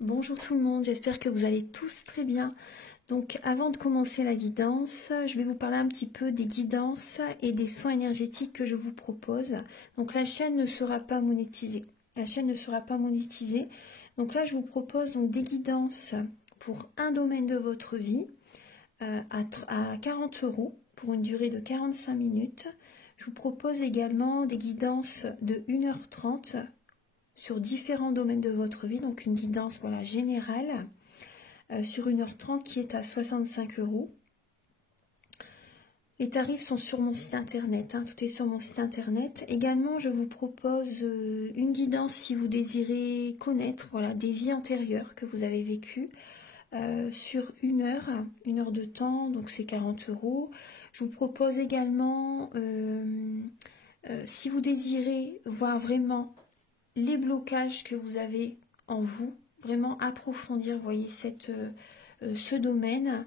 Bonjour tout le monde, j'espère que vous allez tous très bien. Donc avant de commencer la guidance, je vais vous parler un petit peu des guidances et des soins énergétiques que je vous propose. Donc la chaîne ne sera pas monétisée. Donc là, je vous propose donc des guidances pour un domaine de votre vie à 40 € pour une durée de 45 minutes. Je vous propose également des guidances de 1h30 sur différents domaines de votre vie, donc une guidance générale sur 1h30 qui est à 65 €. Les tarifs sont sur mon site internet, tout est sur mon site internet. Également, je vous propose une guidance si vous désirez connaître des vies antérieures que vous avez vécues sur une heure de temps, donc c'est 40 €. Je vous propose également, si vous désirez voir vraiment les blocages que vous avez en vous, vraiment approfondir, voyez, ce domaine,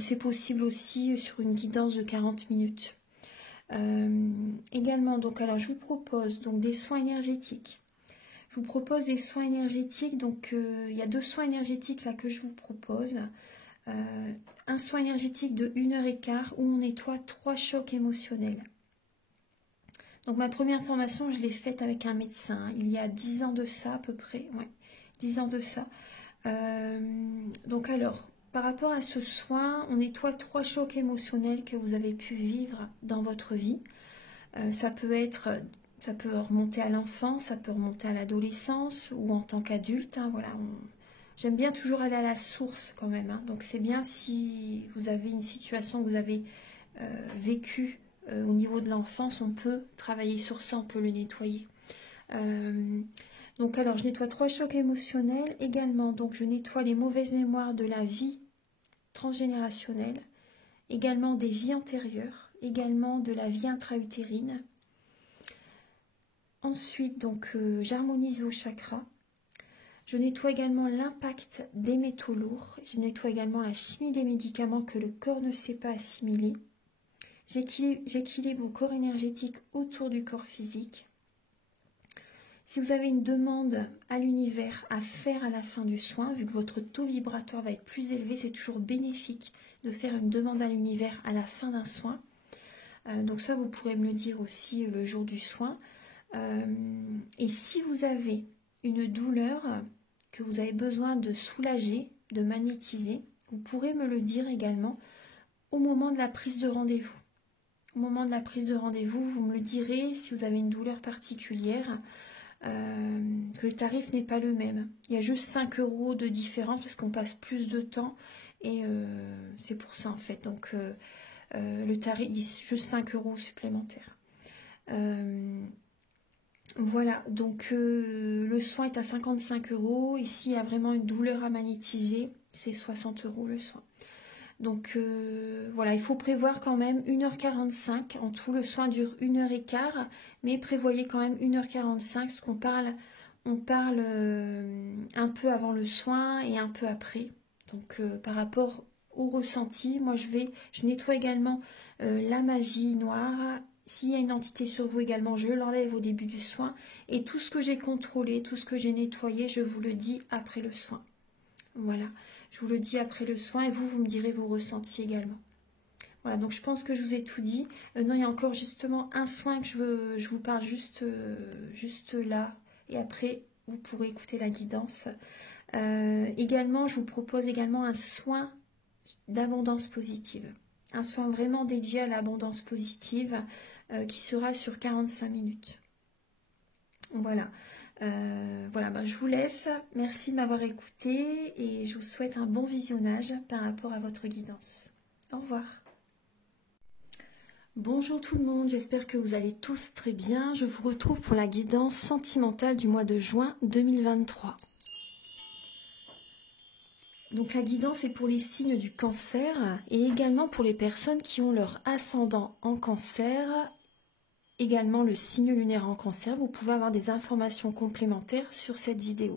c'est possible aussi sur une guidance de 40 minutes. Également, donc, alors je vous propose donc des soins énergétiques. Je vous propose des soins énergétiques, donc il y a 2 soins énergétiques là que je vous propose. Un soin énergétique de 1h15 où on nettoie 3 chocs émotionnels. Donc ma première formation, je l'ai faite avec un médecin, il y a 10 ans de ça à peu près, ouais, 10 ans de ça. Donc alors, par rapport à ce soin, on nettoie 3 chocs émotionnels que vous avez pu vivre dans votre vie. Ça peut remonter à l'enfance, ça peut remonter à l'adolescence ou en tant qu'adulte. J'aime bien toujours aller à la source quand même. Donc c'est bien si vous avez une situation que vous avez vécue au niveau de l'enfance, on peut travailler sur ça, on peut le nettoyer. Donc alors je nettoie 3 chocs émotionnels également, donc je nettoie les mauvaises mémoires de la vie transgénérationnelle, également des vies antérieures, également de la vie intra-utérine. Ensuite donc j'harmonise vos chakras. Je nettoie également l'impact des métaux lourds, je nettoie également la chimie des médicaments que le corps ne sait pas assimiler. J'équilibre vos corps énergétiques autour du corps physique. Si vous avez une demande à l'univers à faire à la fin du soin, vu que votre taux vibratoire va être plus élevé, c'est toujours bénéfique de faire une demande à l'univers à la fin d'un soin. Donc ça, vous pourrez me le dire aussi le jour du soin. Et si vous avez une douleur que vous avez besoin de soulager, de magnétiser, vous pourrez me le dire également au moment de la prise de rendez-vous. Au moment de la prise de rendez-vous, vous me le direz si vous avez une douleur particulière, que le tarif n'est pas le même. Il y a juste 5 € de différence parce qu'on passe plus de temps et c'est pour ça en fait. Donc le tarif, il est juste 5 € supplémentaires. Voilà, donc le soin est à 55 €. Ici, il y a vraiment une douleur à magnétiser, c'est 60 € le soin. Donc voilà, il faut prévoir quand même 1h45. En tout, le soin dure 1h15, mais prévoyez quand même 1h45, parce qu'on parle, un peu avant le soin et un peu après. Donc par rapport au ressenti, moi je nettoie également la magie noire. S'il y a une entité sur vous également, je l'enlève au début du soin. Et tout ce que j'ai contrôlé, tout ce que j'ai nettoyé, je vous le dis après le soin. Voilà, je vous le dis après le soin et vous me direz vos ressentis également. Voilà, donc je pense que je vous ai tout dit. Non, il y a encore justement un soin que je vous parle juste là. Et après, vous pourrez écouter la guidance. Également, je vous propose également un soin d'abondance positive. Un soin vraiment dédié à l'abondance positive qui sera sur 45 minutes. Voilà. Je vous laisse. Merci de m'avoir écouté et je vous souhaite un bon visionnage par rapport à votre guidance. Au revoir. Bonjour tout le monde, j'espère que vous allez tous très bien. Je vous retrouve pour la guidance sentimentale du mois de juin 2023. Donc la guidance est pour les signes du cancer et également pour les personnes qui ont leur ascendant en cancer. Également le signe lunaire en cancer, vous pouvez avoir des informations complémentaires sur cette vidéo.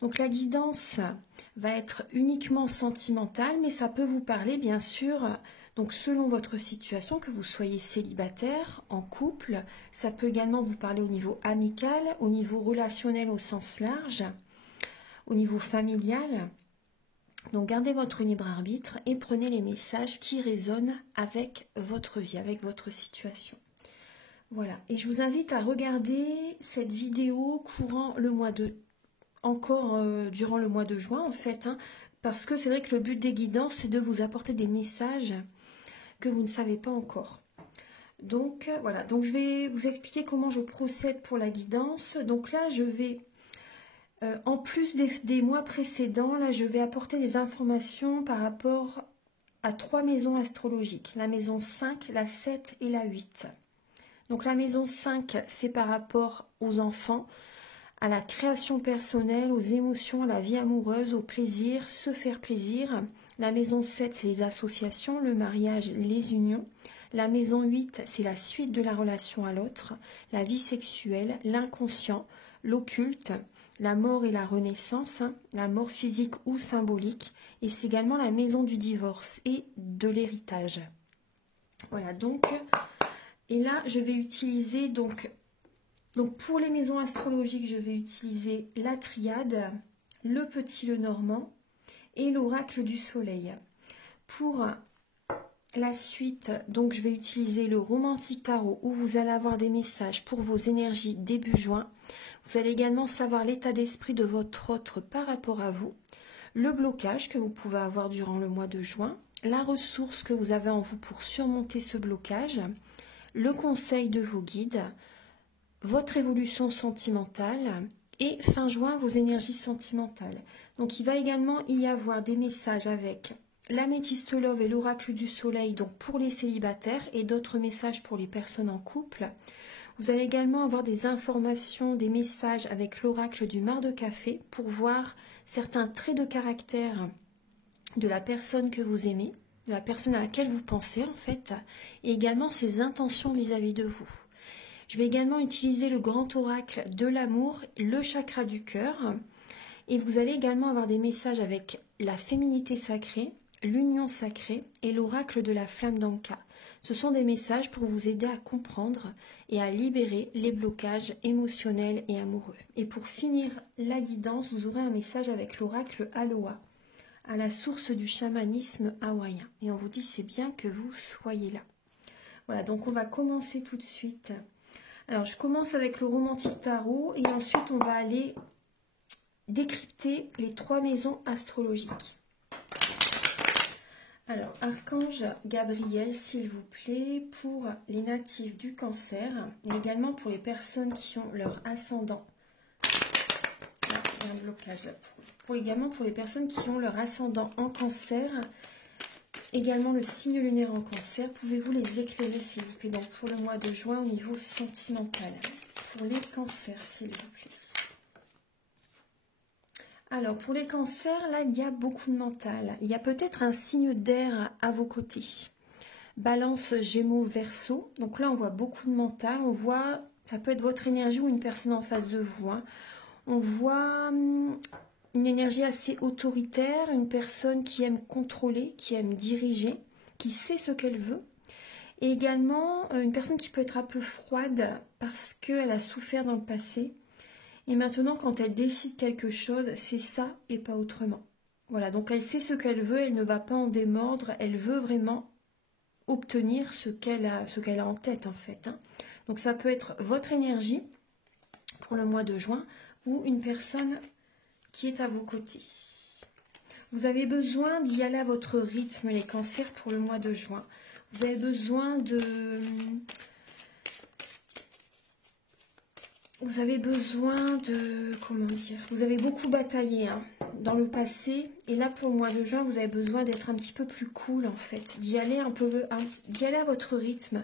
Donc la guidance va être uniquement sentimentale, mais ça peut vous parler bien sûr, donc selon votre situation, que vous soyez célibataire, en couple, ça peut également vous parler au niveau amical, au niveau relationnel au sens large, au niveau familial. Donc gardez votre libre arbitre et prenez les messages qui résonnent avec votre vie, avec votre situation. Voilà, et je vous invite à regarder cette vidéo courant le mois de... encore durant le mois de juin en fait, hein, parce que c'est vrai que le but des guidances, c'est de vous apporter des messages que vous ne savez pas encore. Donc voilà, donc je vais vous expliquer comment je procède pour la guidance. Donc là, je vais... en plus des mois précédents, là, je vais apporter des informations par rapport à 3 maisons astrologiques. La maison 5, la 7 et la 8. Donc la maison 5, c'est par rapport aux enfants, à la création personnelle, aux émotions, à la vie amoureuse, au plaisir, se faire plaisir. La maison 7, c'est les associations, le mariage, les unions. La maison 8, c'est la suite de la relation à l'autre, la vie sexuelle, l'inconscient, l'occulte, la mort et la renaissance, la mort physique ou symbolique, et c'est également la maison du divorce et de l'héritage. Voilà, donc, et là, je vais utiliser, donc pour les maisons astrologiques, je vais utiliser la triade, le petit le normand et l'oracle du soleil. Pour la suite, donc je vais utiliser le romantique tarot où vous allez avoir des messages pour vos énergies début juin. Vous allez également savoir l'état d'esprit de votre autre par rapport à vous, le blocage que vous pouvez avoir durant le mois de juin, la ressource que vous avez en vous pour surmonter ce blocage, le conseil de vos guides, votre évolution sentimentale et fin juin vos énergies sentimentales. Donc il va également y avoir des messages avec l'améthyste love et l'oracle du soleil, donc pour les célibataires, et d'autres messages pour les personnes en couple. Vous allez également avoir des informations, des messages avec l'oracle du mar de café pour voir certains traits de caractère de la personne que vous aimez, de la personne à laquelle vous pensez en fait, et également ses intentions vis-à-vis de vous. Je vais également utiliser le grand oracle de l'amour, le chakra du cœur, et vous allez également avoir des messages avec la féminité sacrée, l'union sacrée et l'oracle de la flamme d'Anka. Ce sont des messages pour vous aider à comprendre et à libérer les blocages émotionnels et amoureux. Et pour finir la guidance, vous aurez un message avec l'oracle Aloha, à la source du chamanisme hawaïen. Et on vous dit c'est bien que vous soyez là. Voilà, donc on va commencer tout de suite. Alors je commence avec le romantique tarot et ensuite on va aller décrypter les 3 maisons astrologiques. Alors, Archange Gabriel, s'il vous plaît, pour les natifs du Cancer, mais également pour les personnes qui ont leur ascendant. Là, il y a un blocage là. Également pour les personnes qui ont leur ascendant en Cancer, également le signe lunaire en Cancer, pouvez-vous les éclairer, s'il vous plaît, donc pour le mois de juin au niveau sentimental, pour les Cancers, s'il vous plaît. Alors, pour les cancers, là, il y a beaucoup de mental. Il y a peut-être un signe d'air à vos côtés. Balance, Gémeaux, Verseau. Donc là, on voit beaucoup de mental. On voit, ça peut être votre énergie ou une personne en face de vous. Hein. On voit une énergie assez autoritaire, une personne qui aime contrôler, qui aime diriger, qui sait ce qu'elle veut. Et également, une personne qui peut être un peu froide parce qu'elle a souffert dans le passé. Et maintenant, quand elle décide quelque chose, c'est ça et pas autrement. Voilà, donc elle sait ce qu'elle veut, elle ne va pas en démordre, elle veut vraiment obtenir ce qu'elle a en tête en fait. Hein. Donc ça peut être votre énergie pour le mois de juin ou une personne qui est à vos côtés. Vous avez besoin d'y aller à votre rythme, les cancers, pour le mois de juin. Vous avez besoin de... Vous avez besoin de, comment dire, vous avez beaucoup bataillé hein, dans le passé. Et là, pour le mois de juin, vous avez besoin d'être un petit peu plus cool, en fait. D'y aller d'y aller à votre rythme.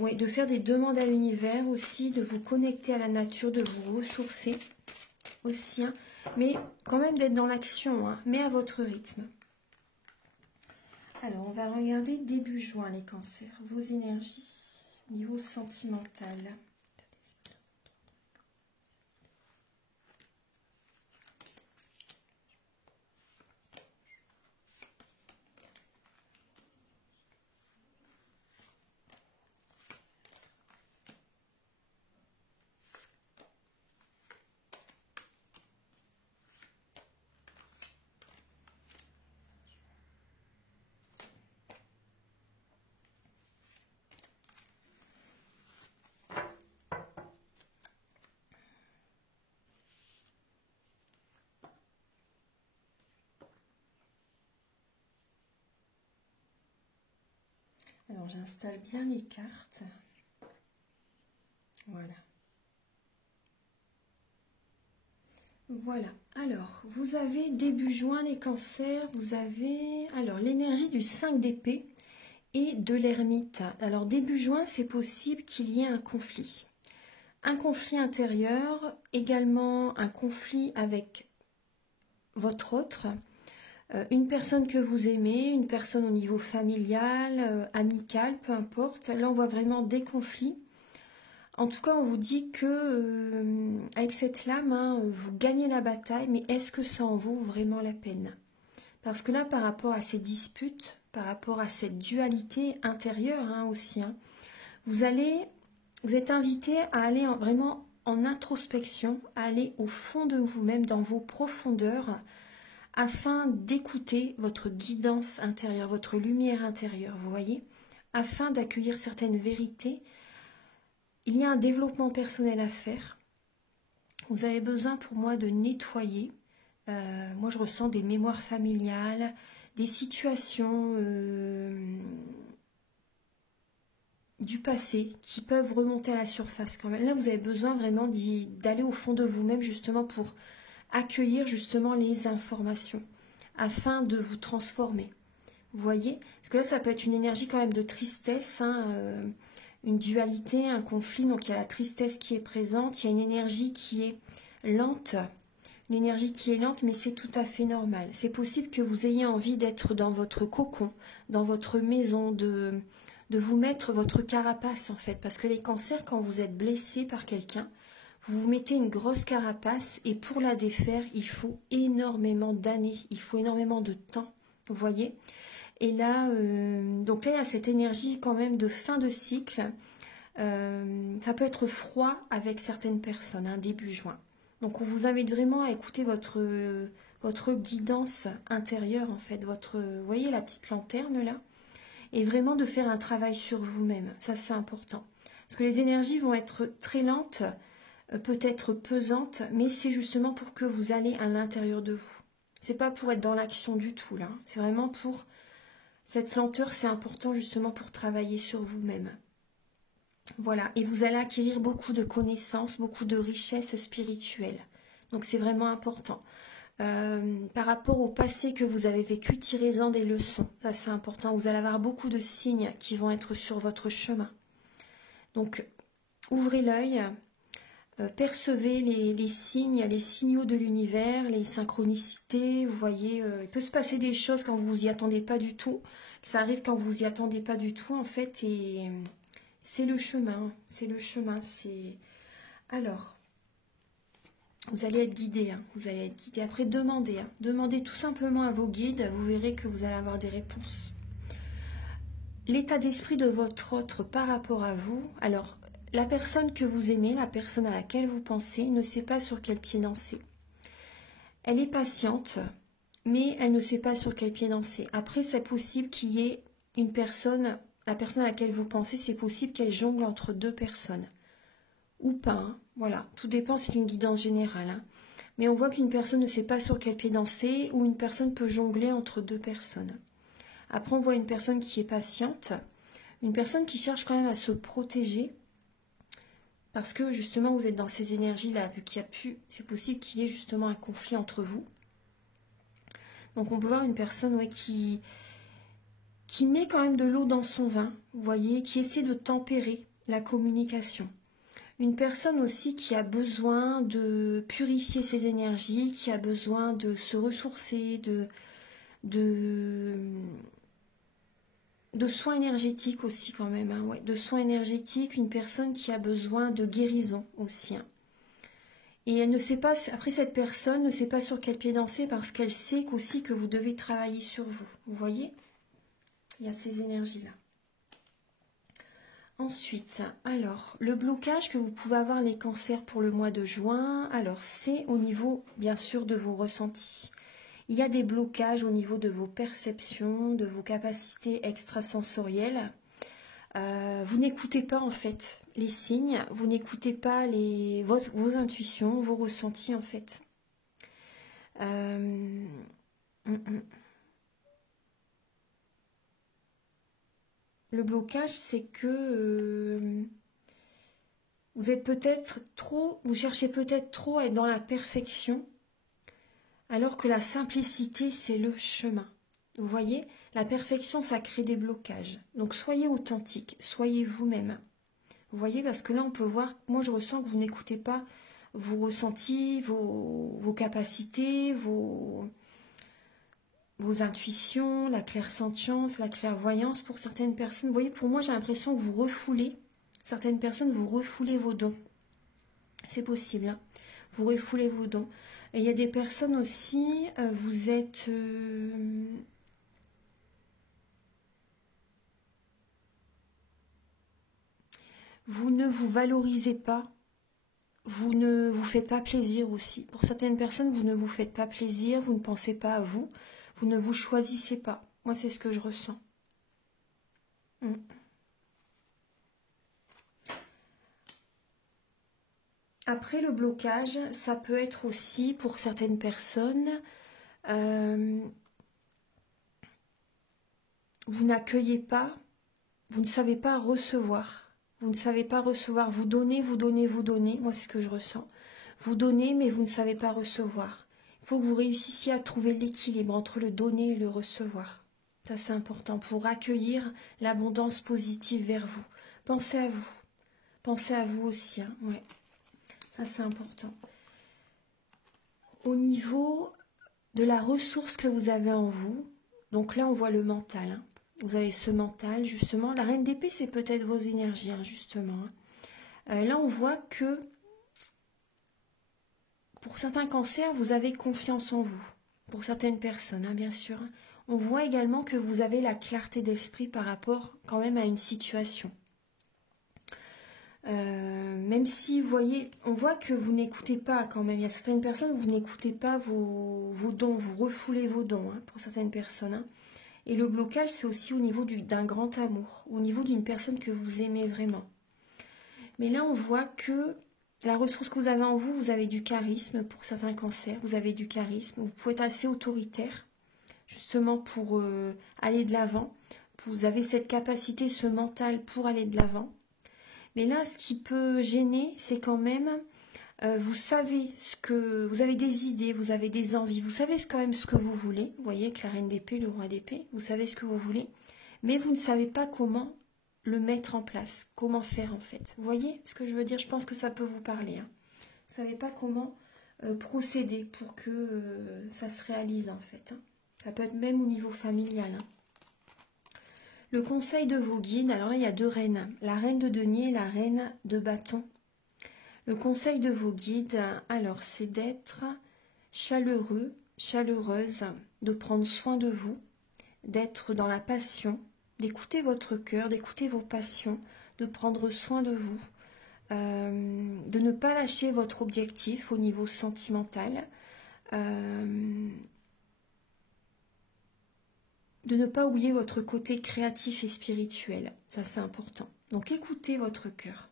Ouais, de faire des demandes à l'univers aussi, de vous connecter à la nature, de vous ressourcer aussi. Hein, mais quand même d'être dans l'action, hein, mais à votre rythme. Alors, on va regarder début juin, les cancers. Vos énergies, niveau sentimental. Alors, j'installe bien les cartes. Voilà. Voilà. Alors, vous avez début juin les cancers. Vous avez alors l'énergie du 5 d'épée et de l'ermite. Alors, début juin, c'est possible qu'il y ait un conflit. Un conflit intérieur, également un conflit avec votre autre, une personne que vous aimez, une personne au niveau familial, amical, peu importe. Là, on voit vraiment des conflits. En tout cas, on vous dit que avec cette lame, hein, vous gagnez la bataille, mais est-ce que ça en vaut vraiment la peine? Parce que là, par rapport à ces disputes, par rapport à cette dualité intérieure hein, aussi, hein, vous êtes invité à aller vraiment en introspection, à aller au fond de vous-même, dans vos profondeurs, afin d'écouter votre guidance intérieure, votre lumière intérieure, vous voyez, afin d'accueillir certaines vérités. Il y a un développement personnel à faire. Vous avez besoin pour moi de nettoyer. Moi, je ressens des mémoires familiales, des situations du passé qui peuvent remonter à la surface quand même. Là, vous avez besoin vraiment d'aller au fond de vous-même justement pour accueillir justement les informations afin de vous transformer. Vous voyez? Parce que là, ça peut être une énergie quand même de tristesse, hein, une dualité, un conflit. Donc, il y a la tristesse qui est présente, il y a une énergie qui est lente, mais c'est tout à fait normal. C'est possible que vous ayez envie d'être dans votre cocon, dans votre maison, de vous mettre votre carapace en fait. Parce que les cancers, quand vous êtes blessé par quelqu'un, vous vous mettez une grosse carapace et pour la défaire, il faut énormément d'années, il faut énormément de temps, vous voyez. Et là, donc là, il y a cette énergie quand même de fin de cycle. Ça peut être froid avec certaines personnes, hein, début juin. Donc on vous invite vraiment à écouter votre guidance intérieure, en fait. Vous voyez la petite lanterne là? Et vraiment de faire un travail sur vous-même. Ça, c'est important. Parce que les énergies vont être très lentes, peut-être pesantes, mais c'est justement pour que vous allez à l'intérieur de vous. C'est pas pour être dans l'action du tout, là. C'est vraiment pour... Cette lenteur, c'est important justement pour travailler sur vous-même. Voilà, et vous allez acquérir beaucoup de connaissances, beaucoup de richesses spirituelles. Donc c'est vraiment important. Par rapport au passé que vous avez vécu, tirez-en des leçons. Ça c'est important. Vous allez avoir beaucoup de signes qui vont être sur votre chemin. Donc ouvrez l'œil, percevez les signes, les signaux de l'univers, les synchronicités. Vous voyez, il peut se passer des choses quand vous y attendez pas du tout. Ça arrive quand vous y attendez pas du tout en fait et c'est le chemin, Alors, vous allez être guidé, hein, vous allez être guidé. Après, demandez, hein, demandez tout simplement à vos guides, vous verrez que vous allez avoir des réponses. L'état d'esprit de votre autre par rapport à vous, alors, la personne que vous aimez, la personne à laquelle vous pensez, ne sait pas sur quel pied danser. Elle est patiente, mais elle ne sait pas sur quel pied danser. Après, c'est possible qu'il y ait une personne, la personne à laquelle vous pensez, c'est possible qu'elle jongle entre deux personnes. Ou pas, hein. Voilà, tout dépend, c'est une guidance générale. Hein. Mais on voit qu'une personne ne sait pas sur quel pied danser, ou une personne peut jongler entre deux personnes. Après, on voit une personne qui est patiente, une personne qui cherche quand même à se protéger, parce que justement, vous êtes dans ces énergies-là, vu qu'il y a pu, c'est possible qu'il y ait justement un conflit entre vous. Donc on peut voir une personne ouais, qui met quand même de l'eau dans son vin, vous voyez, qui essaie de tempérer la communication. Une personne aussi qui a besoin de purifier ses énergies, qui a besoin de se ressourcer, de soins énergétiques aussi quand même. Hein, ouais, de soins énergétiques, une personne qui a besoin de guérison aussi. Hein. Et elle ne sait pas, après cette personne ne sait pas sur quel pied danser parce qu'elle sait aussi que vous devez travailler sur vous. Vous voyez? Il y a ces énergies-là. Ensuite, alors, le blocage que vous pouvez avoir les cancers pour le mois de juin, alors c'est au niveau, bien sûr, de vos ressentis. Il y a des blocages au niveau de vos perceptions, de vos capacités extrasensorielles. Vous n'écoutez pas, en fait, les signes, vous n'écoutez pas vos intuitions, vos ressentis, en fait. Le blocage, c'est que vous êtes peut-être trop, vous cherchez peut-être trop à être dans la perfection, alors que la simplicité, c'est le chemin. Vous voyez, la perfection, ça crée des blocages. Donc soyez authentique, soyez vous-même. Vous voyez, parce que là, on peut voir, moi je ressens que vous n'écoutez pas vos ressentis, vos capacités, vos intuitions, la clairsentience, la clairvoyance pour certaines personnes. Vous voyez, pour moi, j'ai l'impression que vous refoulez, certaines personnes, vous refoulez vos dons. C'est possible, hein. Vous refoulez vos dons. Et il y a des personnes aussi, vous êtes... vous ne vous valorisez pas, vous ne vous faites pas plaisir aussi. Pour certaines personnes, vous ne vous faites pas plaisir, vous ne pensez pas à vous, vous ne vous choisissez pas. Moi, c'est ce que je ressens. Après, le blocage, ça peut être aussi, pour certaines personnes, vous n'accueillez pas, vous ne savez pas recevoir. Vous ne savez pas recevoir. Vous donnez, vous donnez, vous donnez. Moi, c'est ce que je ressens. Vous donnez, mais vous ne savez pas recevoir. Il faut que vous réussissiez à trouver l'équilibre entre le donner et le recevoir. Ça, c'est important pour accueillir l'abondance positive vers vous. Pensez à vous. Pensez à vous aussi. Hein. Ouais. Ça, c'est important. Au niveau de la ressource que vous avez en vous, donc là, on voit le mental. Hein. Vous avez ce mental, justement. La reine d'épée, c'est peut-être vos énergies, hein, justement. Là, on voit que pour certains cancers, vous avez confiance en vous. Pour certaines personnes, hein, bien sûr. On voit également que vous avez la clarté d'esprit par rapport quand même à une situation. Même si, vous voyez, on voit que vous n'écoutez pas quand même. Il y a certaines personnes où vous n'écoutez pas vos dons, vous refoulez vos dons, hein, pour certaines personnes. Hein. Et le blocage, c'est aussi au niveau d'un grand amour, au niveau d'une personne que vous aimez vraiment. Mais là, on voit que la ressource que vous avez en vous, vous avez du charisme pour certains cancers, vous avez du charisme, vous pouvez être assez autoritaire, justement pour aller de l'avant. Vous avez cette capacité, ce mental pour aller de l'avant. Mais là, ce qui peut gêner, c'est quand même, vous savez ce que... Vous avez des idées, vous avez des envies, vous savez quand même ce que vous voulez. Vous voyez, avec la reine d'épée, le roi d'épée, vous savez ce que vous voulez. Mais vous ne savez pas comment le mettre en place, comment faire en fait. Vous voyez ce que je veux dire? Je pense que ça peut vous parler. Hein. Vous ne savez pas comment procéder pour que ça se réalise en fait. Hein. Ça peut être même au niveau familial. Hein. Le conseil de vos guides, alors là il y a deux reines, la reine de denier et la reine de bâton. Le conseil de vos guides, alors c'est d'être chaleureux, chaleureuse, de prendre soin de vous, d'être dans la passion, d'écouter votre cœur, d'écouter vos passions, de prendre soin de vous, de ne pas lâcher votre objectif au niveau sentimental, de ne pas oublier votre côté créatif et spirituel. Ça, c'est important. Donc, écoutez votre cœur.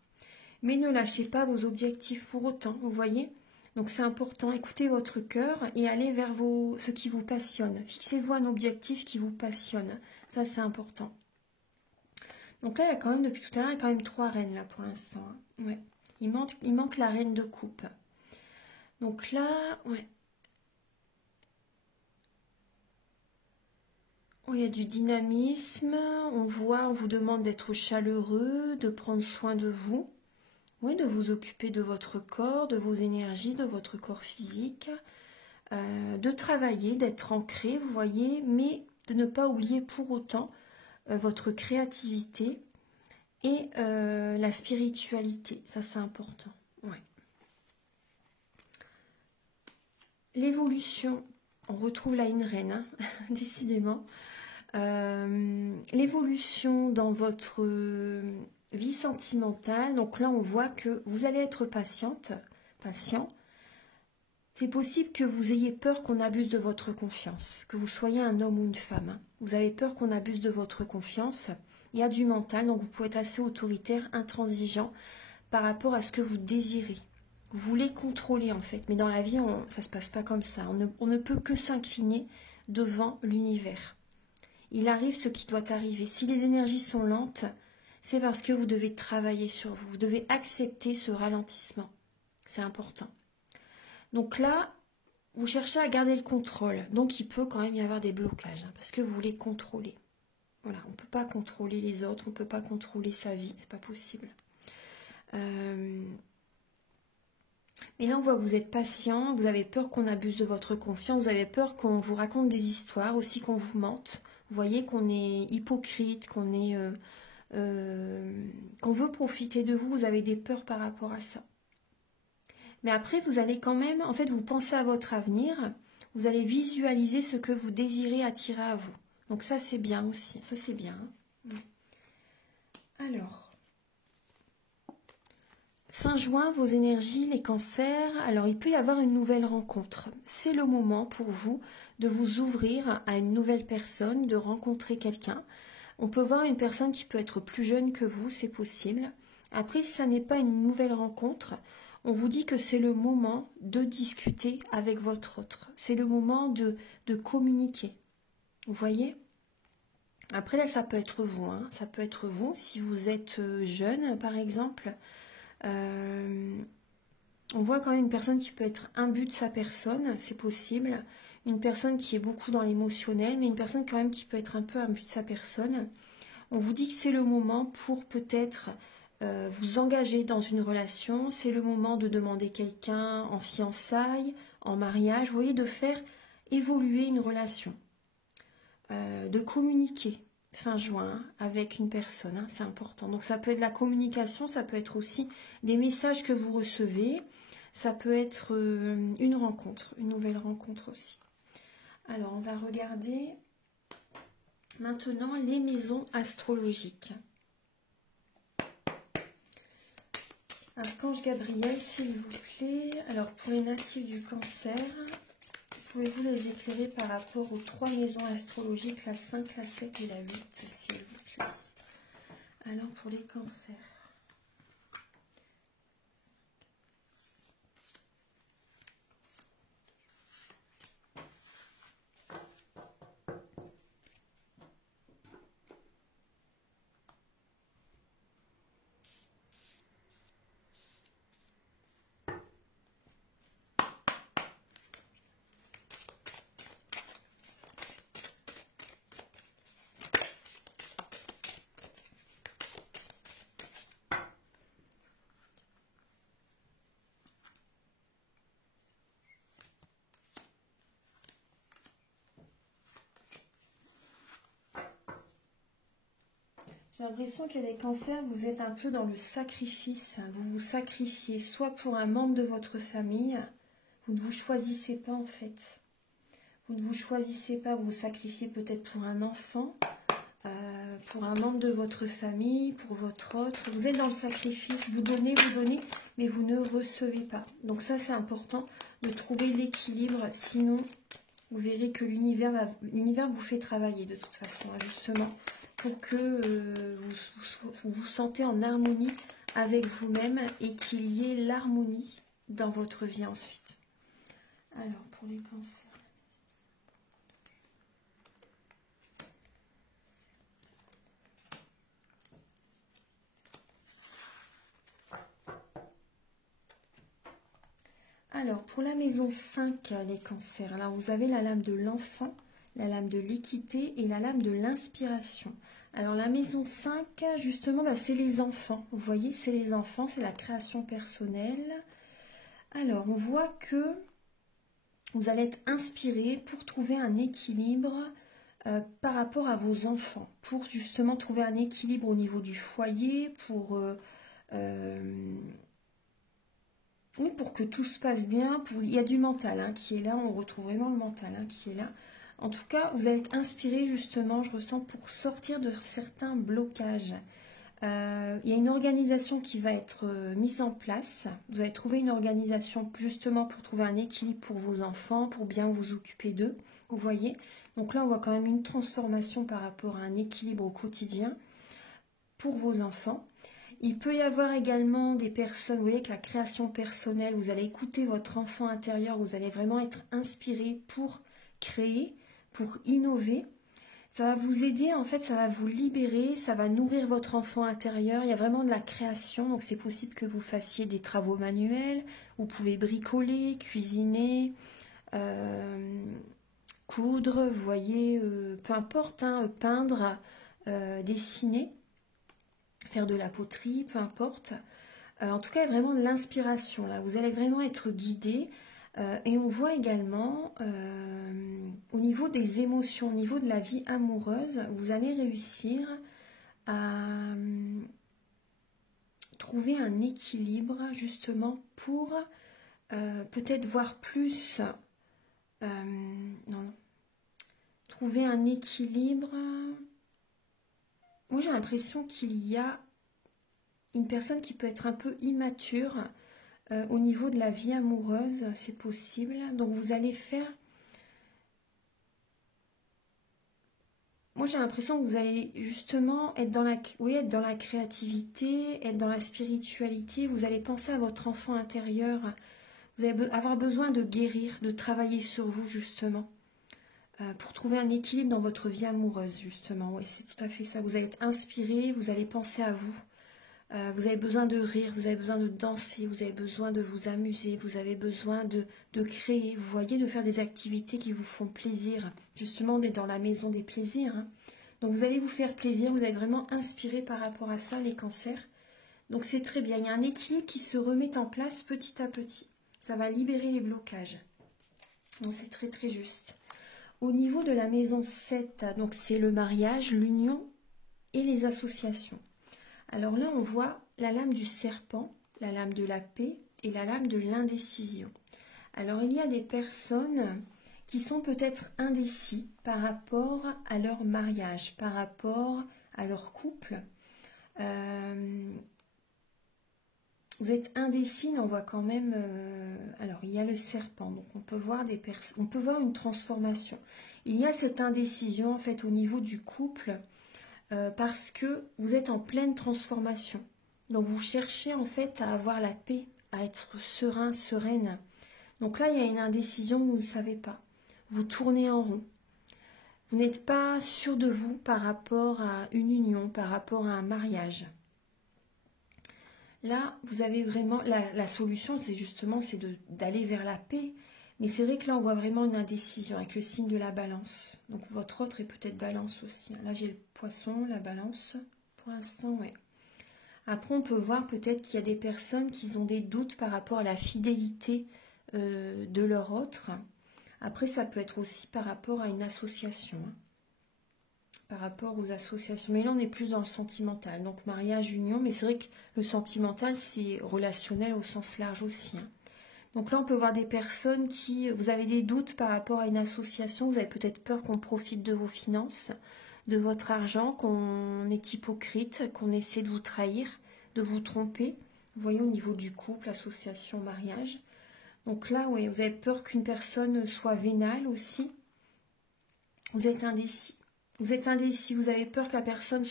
Mais ne lâchez pas vos objectifs pour autant, vous voyez? Donc, c'est important. Écoutez votre cœur et allez vers ce qui vous passionne. Fixez-vous un objectif qui vous passionne. Ça, c'est important. Donc là, il y a quand même, depuis tout à l'heure, il y a quand même 3 reines, là, pour l'instant. Hein. Ouais. Il manque la reine de coupe. Donc là, ouais. Il y a du dynamisme, on vous demande d'être chaleureux, de prendre soin de vous, oui, de vous occuper de votre corps, de vos énergies, de votre corps physique, de travailler, d'être ancré, vous voyez, mais de ne pas oublier pour autant votre créativité et la spiritualité, ça c'est important. Ouais. L'évolution, on retrouve là une reine, hein, décidément. L'évolution dans votre vie sentimentale, donc là on voit que vous allez être patient. C'est possible que vous ayez peur qu'on abuse de votre confiance, que vous soyez un homme ou une femme. Vous avez peur qu'on abuse de votre confiance. Il y a du mental, donc vous pouvez être assez autoritaire, intransigeant par rapport à ce que vous désirez. Vous voulez contrôler en fait, mais dans la vie, ça ne se passe pas comme ça. On ne peut que s'incliner devant l'univers. Il arrive ce qui doit arriver. Si les énergies sont lentes, c'est parce que vous devez travailler sur vous. Vous devez accepter ce ralentissement. C'est important. Donc là, vous cherchez à garder le contrôle. Donc il peut quand même y avoir des blocages, hein, parce que vous voulez contrôler. Voilà, on ne peut pas contrôler les autres, on ne peut pas contrôler sa vie, c'est pas possible. Mais là, on voit que vous êtes patient, vous avez peur qu'on abuse de votre confiance, vous avez peur qu'on vous raconte des histoires, aussi qu'on vous mente. Vous voyez qu'on est hypocrite, qu'on veut profiter de vous, vous avez des peurs par rapport à ça. Mais après, vous allez quand même, en fait, vous pensez à votre avenir, vous allez visualiser ce que vous désirez attirer à vous. Donc ça, c'est bien aussi, ça c'est bien. Alors, fin juin, vos énergies, les cancers, alors il peut y avoir une nouvelle rencontre. C'est le moment pour vous de vous ouvrir à une nouvelle personne, de rencontrer quelqu'un. On peut voir une personne qui peut être plus jeune que vous, c'est possible. Après, si ça n'est pas une nouvelle rencontre, on vous dit que c'est le moment de discuter avec votre autre. C'est le moment de communiquer. Vous voyez? Après, là, ça peut être vous. Hein. Ça peut être vous, si vous êtes jeune, par exemple. On voit quand même une personne qui peut être imbu de sa personne, c'est possible. Une personne qui est beaucoup dans l'émotionnel, mais une personne quand même qui peut être un peu imbu de sa personne. On vous dit que c'est le moment pour peut-être vous engager dans une relation. C'est le moment de demander quelqu'un en fiançailles, en mariage. Vous voyez, de faire évoluer une relation. De communiquer fin juin avec une personne, hein, c'est important. Donc ça peut être la communication, ça peut être aussi des messages que vous recevez, ça peut être une rencontre, une nouvelle rencontre aussi. Alors on va regarder maintenant les maisons astrologiques. Archange Gabriel, s'il vous plaît. Alors pour les natifs du cancer, pouvez-vous les éclairer par rapport aux 3 maisons astrologiques, la 5, la 7 et la 8, s'il vous plaît. Alors, pour les cancers. J'ai l'impression qu'il y a des cancers, vous êtes un peu dans le sacrifice. Vous vous sacrifiez soit pour un membre de votre famille, vous ne vous choisissez pas en fait. Vous ne vous choisissez pas, vous vous sacrifiez peut-être pour un enfant, pour un membre de votre famille, pour votre autre. Vous êtes dans le sacrifice, vous donnez, mais vous ne recevez pas. Donc ça, c'est important de trouver l'équilibre, sinon vous verrez que l'univers vous fait travailler de toute façon, hein, justement, pour que vous vous sentez en harmonie avec vous-même et qu'il y ait l'harmonie dans votre vie ensuite. Alors, pour les cancers. Alors, pour la maison 5, les cancers, alors vous avez la lame de l'enfant, la lame de l'équité et la lame de l'inspiration. Alors, la maison 5, justement, bah, c'est les enfants. Vous voyez, c'est les enfants, c'est la création personnelle. Alors, on voit que vous allez être inspiré pour trouver un équilibre par rapport à vos enfants, pour justement trouver un équilibre au niveau du foyer, oui, pour que tout se passe bien. Il y a du mental hein, qui est là, on retrouve vraiment le mental hein, qui est là. En tout cas, vous allez être inspiré justement, je ressens, pour sortir de certains blocages. Il y a une organisation qui va être mise en place. Vous allez trouver une organisation justement pour trouver un équilibre pour vos enfants, pour bien vous occuper d'eux. Vous voyez? Donc là, on voit quand même une transformation par rapport à un équilibre au quotidien pour vos enfants. Il peut y avoir également des personnes, vous voyez, avec la création personnelle, vous allez écouter votre enfant intérieur, vous allez vraiment être inspiré pour créer, pour innover. Ça va vous aider, en fait, ça va vous libérer, ça va nourrir votre enfant intérieur. Il y a vraiment de la création, donc c'est possible que vous fassiez des travaux manuels. Vous pouvez bricoler, cuisiner, coudre, vous voyez, peu importe, hein, peindre, dessiner, faire de la poterie, peu importe. En tout cas, il y a vraiment de l'inspiration là. Vous allez vraiment être guidé. Et on voit également au niveau des émotions, au niveau de la vie amoureuse, vous allez réussir à trouver un équilibre justement pour peut-être voir plus, non, trouver un équilibre. Moi j'ai l'impression qu'il y a une personne qui peut être un peu immature au niveau de la vie amoureuse, c'est possible. Donc vous allez faire... Moi j'ai l'impression que vous allez justement être dans être dans la créativité, être dans la spiritualité. Vous allez penser à votre enfant intérieur. Vous allez avoir besoin de guérir, de travailler sur vous justement. Pour trouver un équilibre dans votre vie amoureuse justement. Oui, c'est tout à fait ça. Vous allez être inspiré, vous allez penser à vous. Vous avez besoin de rire, vous avez besoin de danser, vous avez besoin de vous amuser, vous avez besoin de créer, vous voyez, de faire des activités qui vous font plaisir. Justement, on est dans la maison des plaisirs. Hein. Donc vous allez vous faire plaisir, vous êtes vraiment inspiré par rapport à ça, les cancers. Donc c'est très bien, il y a un équilibre qui se remet en place petit à petit. Ça va libérer les blocages. Donc c'est très très juste. Au niveau de la maison 7, donc c'est le mariage, l'union et les associations. Alors là, on voit la lame du serpent, la lame de la paix et la lame de l'indécision. Alors, il y a des personnes qui sont peut-être indécis par rapport à leur mariage, par rapport à leur couple. Vous êtes indécis, mais on voit quand même... alors, il y a le serpent, donc on peut voir on peut voir une transformation. Il y a cette indécision, en fait, au niveau du couple, parce que vous êtes en pleine transformation. Donc vous cherchez en fait à avoir la paix, à être serein, sereine. Donc là, il y a une indécision, vous ne savez pas. Vous tournez en rond. Vous n'êtes pas sûr de vous par rapport à une union, par rapport à un mariage. Là, vous avez vraiment... La solution, c'est justement d'aller vers la paix. Mais c'est vrai que là, on voit vraiment une indécision avec le signe de la balance. Donc, votre autre est peut-être balance aussi. Là, j'ai le poisson, la balance. Pour l'instant, oui. Après, on peut voir peut-être qu'il y a des personnes qui ont des doutes par rapport à la fidélité de leur autre. Après, ça peut être aussi par rapport à une association. Hein. Par rapport aux associations. Mais là, on est plus dans le sentimental. Donc, mariage, union. Mais c'est vrai que le sentimental, c'est relationnel au sens large aussi. Hein. Donc là, on peut voir des personnes qui... Vous avez des doutes par rapport à une association. Vous avez peut-être peur qu'on profite de vos finances, de votre argent, qu'on est hypocrite, qu'on essaie de vous trahir, de vous tromper. Vous voyez, au niveau du couple, association, mariage. Donc là, oui, vous avez peur qu'une personne soit vénale aussi. Vous êtes indécis. Vous êtes indécis. Vous avez peur que la personne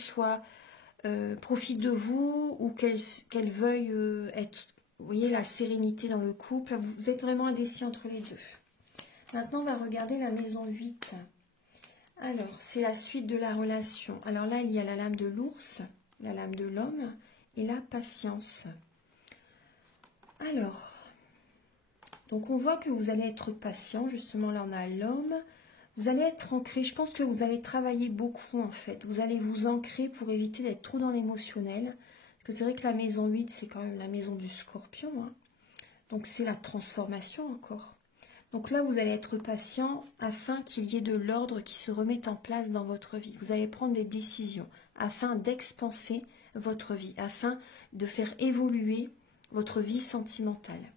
profite de vous ou qu'elle veuille être... Vous voyez la sérénité dans le couple. Vous êtes vraiment indécis entre les deux. Maintenant, on va regarder la maison 8. Alors, c'est la suite de la relation. Alors là, il y a la lame de l'ours, la lame de l'homme et la patience. Alors, donc on voit que vous allez être patient. Justement, là, on a l'homme. Vous allez être ancré. Je pense que vous allez travailler beaucoup, en fait. Vous allez vous ancrer pour éviter d'être trop dans l'émotionnel. Parce que c'est vrai que la maison 8, c'est quand même la maison du scorpion. Hein. Donc, c'est la transformation encore. Donc là, vous allez être patient afin qu'il y ait de l'ordre qui se remette en place dans votre vie. Vous allez prendre des décisions afin d'expanser votre vie, afin de faire évoluer votre vie sentimentale.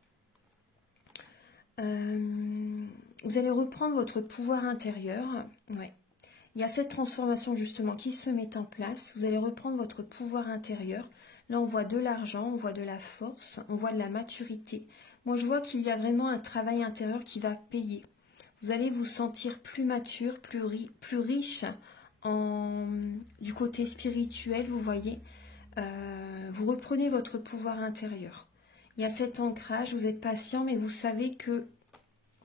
Vous allez reprendre votre pouvoir intérieur. Ouais. Il y a cette transformation justement qui se met en place. Vous allez reprendre votre pouvoir intérieur. Là, on voit de l'argent, on voit de la force, on voit de la maturité. Moi, je vois qu'il y a vraiment un travail intérieur qui va payer. Vous allez vous sentir plus mature, plus riche du côté spirituel, vous voyez. Vous reprenez votre pouvoir intérieur. Il y a cet ancrage, vous êtes patient, mais vous savez que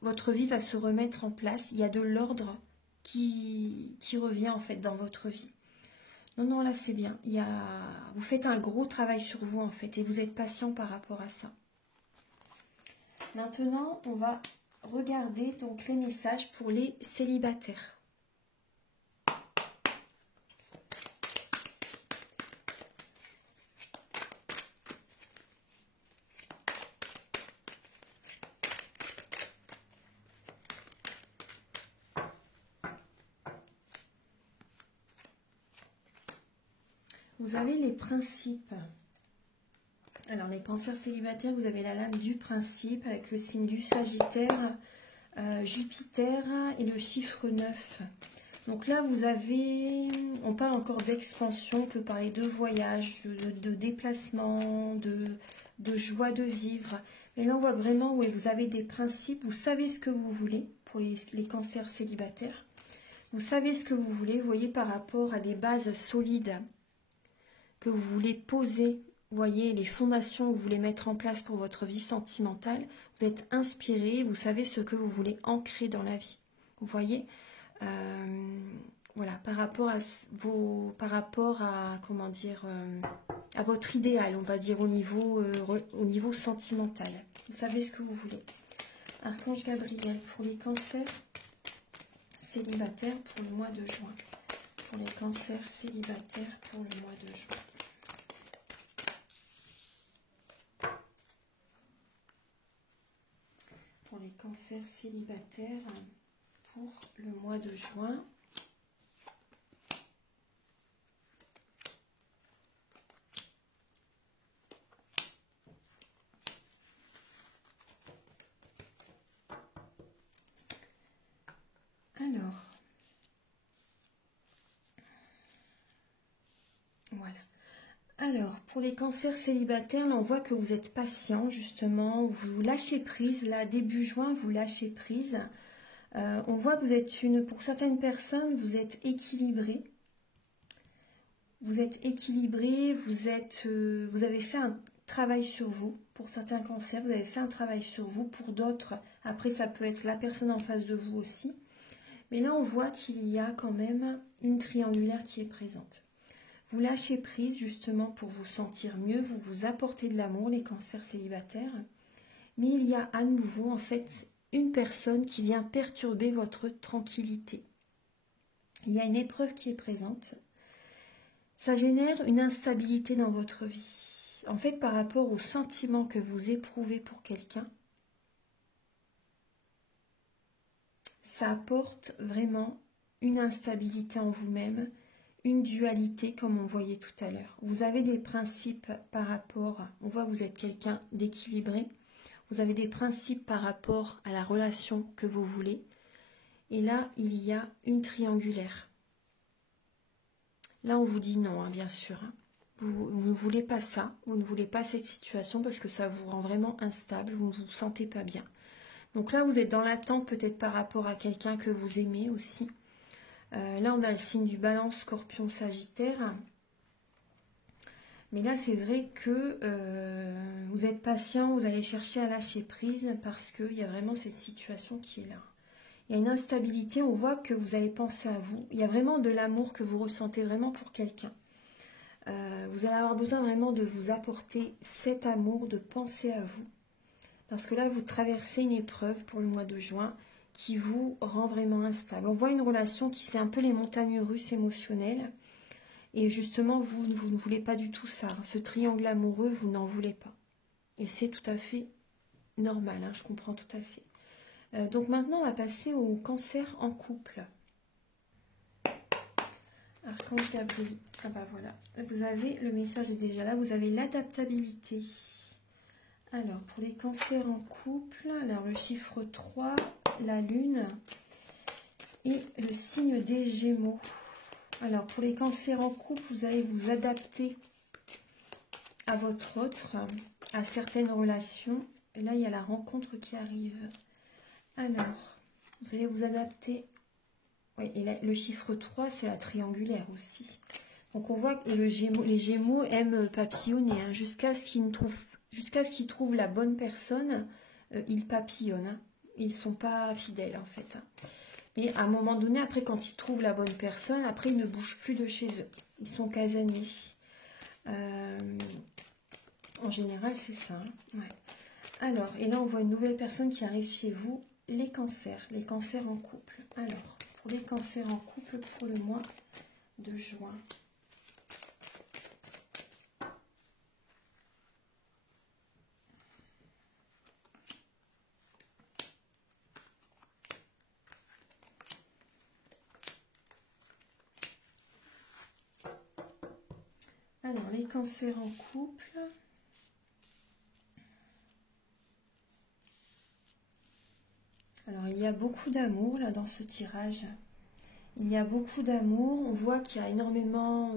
votre vie va se remettre en place. Il y a de l'ordre qui revient en fait dans votre vie. Non, non, là c'est bien. Vous faites un gros travail sur vous en fait et vous êtes patient par rapport à ça. Maintenant, on va regarder donc les messages pour les célibataires. Vous avez les principes. Alors, les cancers célibataires, vous avez la lame du principe avec le signe du Sagittaire, Jupiter et le chiffre 9. Donc là, vous avez, on parle encore d'expansion, on peut parler de voyage, de déplacement, de joie de vivre. Mais là, on voit vraiment, oui, vous avez des principes, vous savez ce que vous voulez pour les cancers célibataires. Vous savez ce que vous voulez, vous voyez, par rapport à des bases solides que vous voulez poser, vous voyez, les fondations que vous voulez mettre en place pour votre vie sentimentale. Vous êtes inspiré, vous savez ce que vous voulez ancrer dans la vie. Vous voyez, voilà, par rapport à comment dire, à votre idéal, on va dire au niveau sentimental. Vous savez ce que vous voulez. Archange Gabriel pour les cancers célibataires pour le mois de juin. Pour les cancers célibataires pour le mois de juin. Pour les cancers célibataires pour le mois de juin. Alors, voilà. Alors, pour les cancers célibataires, là, on voit que vous êtes patient, justement. Vous lâchez prise. Là, début juin, vous lâchez prise. On voit que vous êtes pour certaines personnes, vous êtes équilibré. Vous êtes équilibré, vous avez fait un travail sur vous. Pour certains cancers, vous avez fait un travail sur vous. Pour d'autres, après, ça peut être la personne en face de vous aussi. Mais là, on voit qu'il y a quand même une triangulaire qui est présente. Vous lâchez prise justement pour vous sentir mieux, vous vous apportez de l'amour, les cancers célibataires. Mais il y a à nouveau en fait une personne qui vient perturber votre tranquillité. Il y a une épreuve qui est présente. Ça génère une instabilité dans votre vie. En fait, par rapport aux sentiments que vous éprouvez pour quelqu'un, ça apporte vraiment une instabilité en vous-même, une dualité comme on voyait tout à l'heure. Vous avez des principes par rapport, on voit que vous êtes quelqu'un d'équilibré, vous avez des principes par rapport à la relation que vous voulez, et là il y a une triangulaire. Là on vous dit non, hein, bien sûr, hein. Vous ne voulez pas ça, vous ne voulez pas cette situation parce que ça vous rend vraiment instable, vous ne vous sentez pas bien. Donc là vous êtes dans l'attente peut-être par rapport à quelqu'un que vous aimez aussi. Là, on a le signe du Balance, Scorpion, Sagittaire. Mais là, c'est vrai que vous êtes patient, vous allez chercher à lâcher prise parce qu'il y a vraiment cette situation qui est là. Il y a une instabilité, on voit que vous allez penser à vous. Il y a vraiment de l'amour que vous ressentez vraiment pour quelqu'un. Vous allez avoir besoin vraiment de vous apporter cet amour, de penser à vous. Parce que là, vous traversez une épreuve pour le mois de juin qui vous rend vraiment instable. On voit une relation qui c'est un peu les montagnes russes émotionnelles. Et justement, vous ne voulez pas du tout ça. Ce triangle amoureux, vous n'en voulez pas. Et c'est tout à fait normal, hein, je comprends tout à fait. Donc maintenant, on va passer au cancer en couple. Archange Gabriel. Ah bah voilà. Vous avez, le message est déjà là, vous avez l'adaptabilité. Alors, pour les cancers en couple, alors le chiffre 3, la lune et le signe des Gémeaux. Alors, pour les cancers en couple, vous allez vous adapter à votre autre, à certaines relations. Et là, il y a la rencontre qui arrive. Alors, vous allez vous adapter. Oui, et là, le chiffre 3, c'est la triangulaire aussi. Donc, on voit que les Gémeaux aiment papillonner, hein, jusqu'à ce qu'ils trouvent la bonne personne, ils papillonnent. Hein. Ils ne sont pas fidèles, en fait. Hein. Et à un moment donné, après, quand ils trouvent la bonne personne, après, ils ne bougent plus de chez eux. Ils sont casaniers. En général, c'est ça. Hein. Ouais. Alors, et là, on voit une nouvelle personne qui arrive chez vous. Les cancers en couple. Alors, pour les cancers en couple, pour le mois de juin. Alors, les cancers en couple. Alors, il y a beaucoup d'amour là dans ce tirage. Il y a beaucoup d'amour. On voit qu'il y a énormément...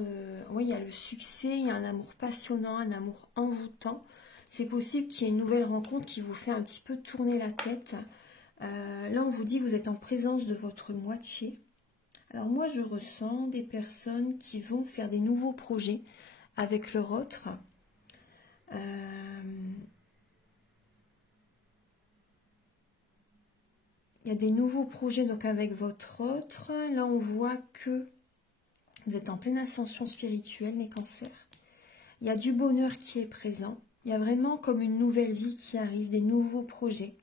oui, il y a le succès, il y a un amour passionnant, un amour envoûtant. C'est possible qu'il y ait une nouvelle rencontre qui vous fait un petit peu tourner la tête. Là, on vous dit que vous êtes en présence de votre moitié. Alors moi, je ressens des personnes qui vont faire des nouveaux projets avec leur autre. Il y a des nouveaux projets donc avec votre autre. Là, on voit que vous êtes en pleine ascension spirituelle, les cancers. Il y a du bonheur qui est présent. Il y a vraiment comme une nouvelle vie qui arrive, des nouveaux projets.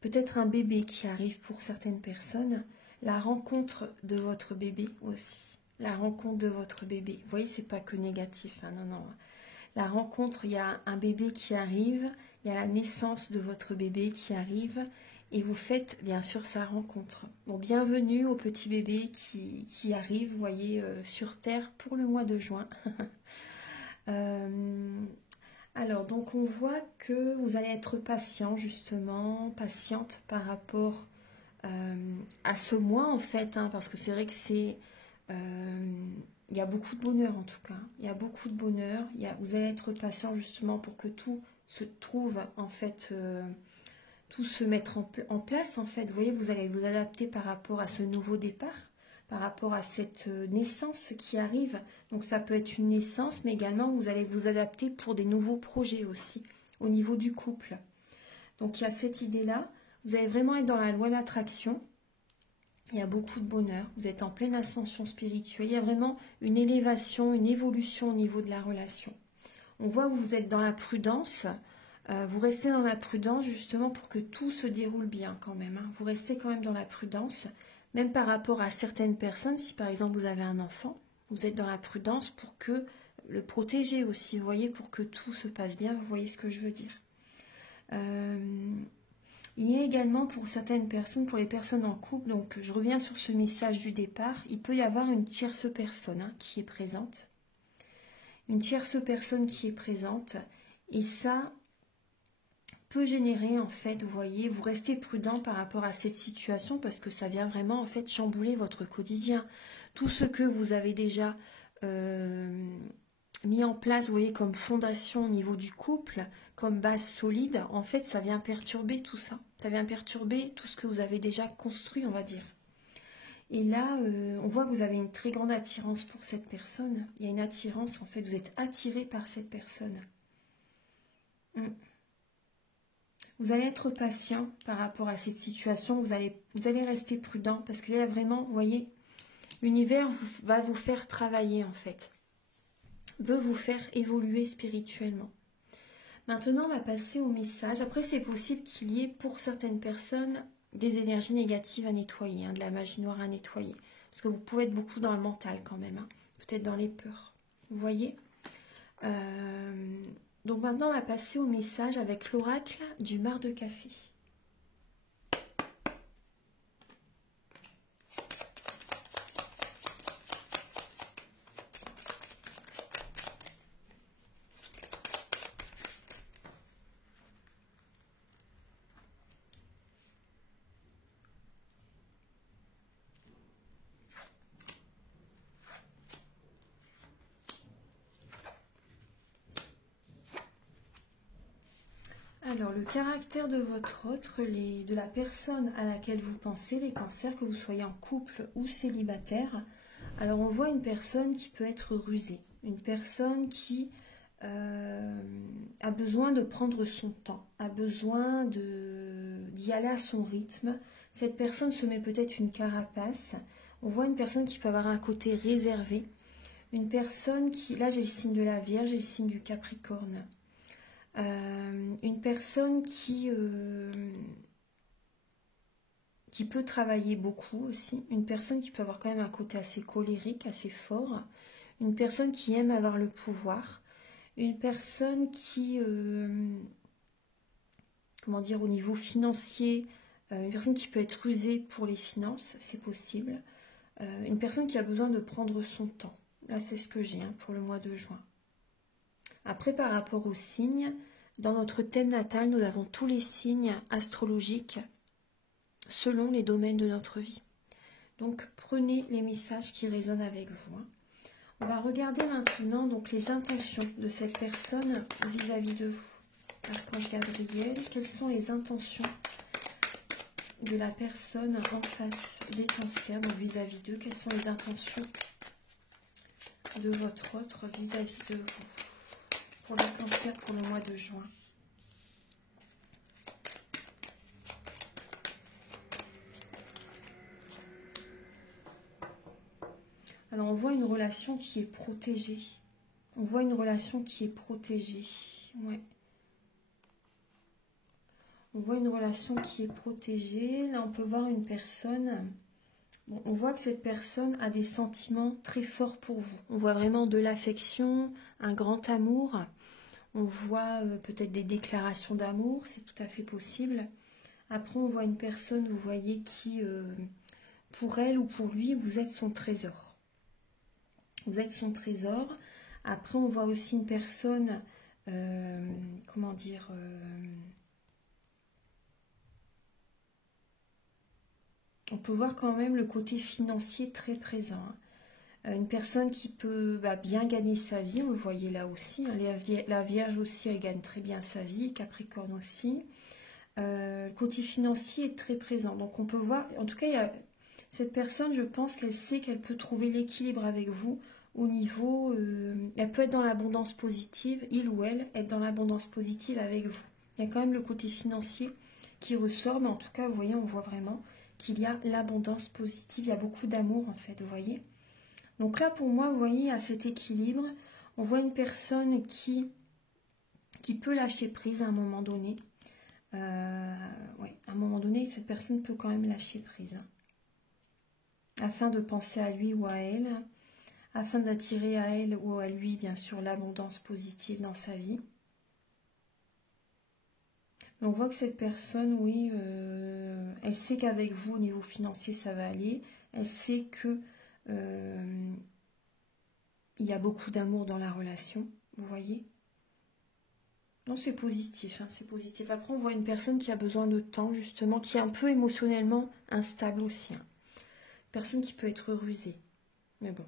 Peut-être un bébé qui arrive pour certaines personnes. La rencontre de votre bébé aussi. La rencontre de votre bébé. Vous voyez, c'est pas que négatif. Hein, non, non. La rencontre, il y a un bébé qui arrive. Il y a la naissance de votre bébé qui arrive. Et vous faites bien sûr sa rencontre. Bon, bienvenue au petit bébé qui arrive, vous voyez, sur Terre pour le mois de juin. Alors, donc on voit que vous allez être patient, justement, patiente par rapport à ce mois, en fait, hein, parce que c'est vrai que c'est... il y a beaucoup de bonheur, en tout cas. Il y a beaucoup de bonheur. Vous allez être patient, justement, pour que tout se trouve, en fait... tout se mettre en place, en fait. Vous voyez, vous allez vous adapter par rapport à ce nouveau départ, par rapport à cette naissance qui arrive. Donc ça peut être une naissance, mais également vous allez vous adapter pour des nouveaux projets aussi, au niveau du couple. Donc il y a cette idée-là. Vous allez vraiment être dans la loi d'attraction. Il y a beaucoup de bonheur. Vous êtes en pleine ascension spirituelle. Il y a vraiment une élévation, une évolution au niveau de la relation. On voit que vous êtes dans la prudence. Vous restez dans la prudence justement pour que tout se déroule bien quand même. Hein. Vous restez quand même dans la prudence, même par rapport à certaines personnes. Si par exemple vous avez un enfant, vous êtes dans la prudence pour que le protéger aussi, vous voyez, pour que tout se passe bien. Vous voyez ce que je veux dire. Il y a également pour certaines personnes, pour les personnes en couple, donc je reviens sur ce message du départ, il peut y avoir une tierce personne hein, qui est présente. Une tierce personne qui est présente et ça... peut générer en fait, vous voyez, vous restez prudent par rapport à cette situation parce que ça vient vraiment en fait chambouler votre quotidien. Tout ce que vous avez déjà mis en place, vous voyez, comme fondation au niveau du couple, comme base solide, en fait ça vient perturber tout ça. Ça vient perturber tout ce que vous avez déjà construit, on va dire. Et là, on voit que vous avez une très grande attirance pour cette personne. Il y a une attirance, en fait, vous êtes attiré par cette personne. Vous allez être patient par rapport à cette situation, vous allez rester prudent parce que là vraiment, vous voyez, l'univers va vous faire travailler en fait, veut vous faire évoluer spirituellement. Maintenant, on va passer au message. Après, c'est possible qu'il y ait pour certaines personnes des énergies négatives à nettoyer, hein, de la magie noire à nettoyer. Parce que vous pouvez être beaucoup dans le mental quand même, hein, peut-être dans les peurs. Vous voyez donc maintenant, on va passer au message avec l'oracle du mar de café. Alors, le caractère de votre autre, de la personne à laquelle vous pensez, les cancers, que vous soyez en couple ou célibataire. Alors, on voit une personne qui peut être rusée, une personne qui a besoin de prendre son temps, a besoin d'y aller à son rythme. Cette personne se met peut-être une carapace. On voit une personne qui peut avoir un côté réservé. Une personne qui... Là, j'ai le signe de la Vierge et le signe du Capricorne. Une personne qui peut travailler beaucoup aussi. Une personne qui peut avoir quand même un côté assez colérique, assez fort. Une personne qui aime avoir le pouvoir. Une personne qui... comment dire, au niveau financier, une personne qui peut être rusée pour les finances, c'est possible. Une personne qui a besoin de prendre son temps. Là, c'est ce que j'ai pour le mois de juin. Après, par rapport aux signes, dans notre thème natal, nous avons tous les signes astrologiques selon les domaines de notre vie. Donc, prenez les messages qui résonnent avec vous. On va regarder maintenant donc, les intentions de cette personne vis-à-vis de vous. Archange Gabriel, quelles sont les intentions de la personne en face des cancers, donc vis-à-vis d'eux? Quelles sont les intentions de votre autre vis-à-vis de vous pour les cancers pour le mois de juin? Alors, on voit une relation qui est protégée. On voit une relation qui est protégée. Ouais. On voit une relation qui est protégée. Là, on peut voir une personne... Bon, on voit que cette personne a des sentiments très forts pour vous. On voit vraiment de l'affection, un grand amour. On voit peut-être des déclarations d'amour, c'est tout à fait possible. Après, on voit une personne, vous voyez, qui, pour elle ou pour lui, vous êtes son trésor. Vous êtes son trésor. Après, on voit aussi une personne, comment dire, on peut voir quand même le côté financier très présent. Une personne qui peut bien gagner sa vie, on le voyait là aussi. La Vierge aussi, elle gagne très bien sa vie, Capricorne aussi. Le côté financier est très présent. Donc on peut voir, en tout cas, il y a cette personne, je pense qu'elle sait qu'elle peut trouver l'équilibre avec vous au niveau... elle peut être dans l'abondance positive, il ou elle être dans l'abondance positive avec vous. Il y a quand même le côté financier qui ressort, mais en tout cas, vous voyez, on voit vraiment qu'il y a l'abondance positive. Il y a beaucoup d'amour, en fait, vous voyez. Donc là, pour moi, vous voyez, à cet équilibre, on voit une personne qui peut lâcher prise à un moment donné. Ouais, à un moment donné, cette personne peut quand même lâcher prise. Afin de penser à lui ou à elle, afin d'attirer à elle ou à lui, bien sûr, l'abondance positive dans sa vie. On voit que cette personne, oui, elle sait qu'avec vous, au niveau financier, ça va aller. Elle sait que il y a beaucoup d'amour dans la relation, vous voyez. Non, c'est positif, c'est positif. Après, on voit une personne qui a besoin de temps, justement, qui est un peu émotionnellement instable aussi. Personne qui peut être rusée. Mais bon.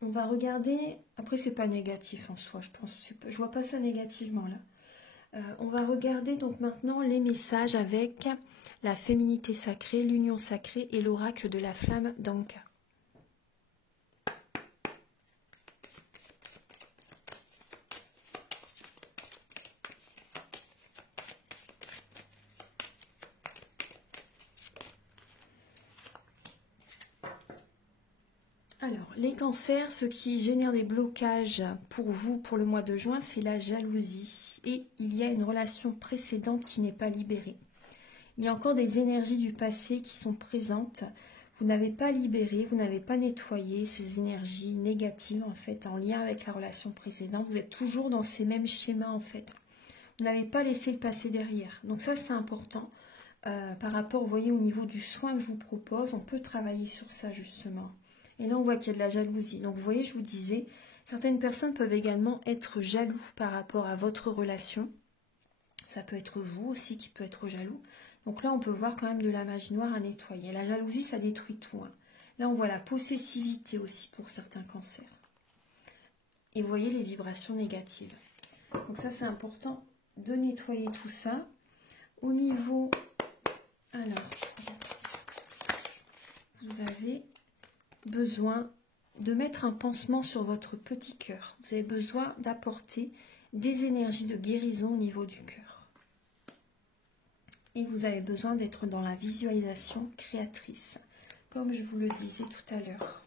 On va regarder... Après, c'est pas négatif en soi, je pense. Je vois pas ça négativement, là. On va regarder donc maintenant les messages avec la féminité sacrée, l'union sacrée et l'oracle de la flamme d'Anka. Alors, les cancers, ce qui génère des blocages pour vous, pour le mois de juin, c'est la jalousie. Et il y a une relation précédente qui n'est pas libérée. Il y a encore des énergies du passé qui sont présentes. Vous n'avez pas libéré, vous n'avez pas nettoyé ces énergies négatives, en fait, en lien avec la relation précédente. Vous êtes toujours dans ces mêmes schémas, en fait. Vous n'avez pas laissé le passé derrière. Donc ça, c'est important. Par rapport, vous voyez, au niveau du soin que je vous propose, on peut travailler sur ça, justement. Et là, on voit qu'il y a de la jalousie. Donc, vous voyez, je vous disais, certaines personnes peuvent également être jaloux par rapport à votre relation. Ça peut être vous aussi qui peut être jaloux. Donc là, on peut voir quand même de la magie noire à nettoyer. La jalousie, ça détruit tout. Là, on voit la possessivité aussi pour certains cancers. Et vous voyez les vibrations négatives. Donc ça, c'est important de nettoyer tout ça. Au niveau... Alors, vous avez... besoin de mettre un pansement sur votre petit cœur. Vous avez besoin d'apporter des énergies de guérison au niveau du cœur. et vous avez besoin d'être dans la visualisation créatrice, comme je vous le disais tout à l'heure.